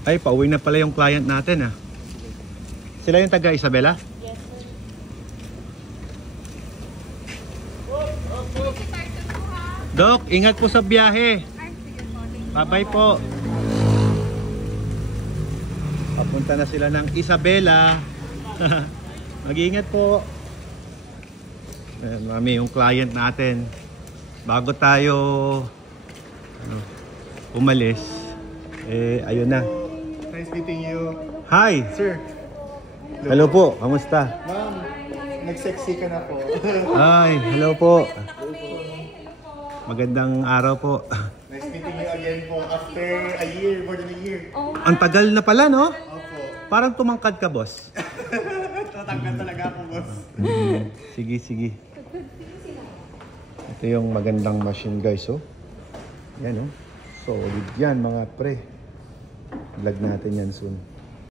Ay, pauwi na pala yung client natin ah. Sila yung taga Isabela? Yes, sir. Dok, ingat po sa biyahe. Bye-bye po. Papunta na sila ng Isabela. Mag-iingat po. Ayan, mami, yung client natin. Bago tayo umalis, ayun na. Nice meeting you. Hi! Sir. Hello po, kamusta? Ma'am, nag-sexy ka na po. Hi, hello po. Magandang araw po. Nice meeting you again po after a year, more than a year. Ang tagal na pala, no? Opo. Parang tumangkad ka, boss. Tatanggal talaga ako, boss. Sige, sige. Ito yung magandang machine, guys, oh. Yan, oh. Solid yan, mga pre. Vlog natin yan soon.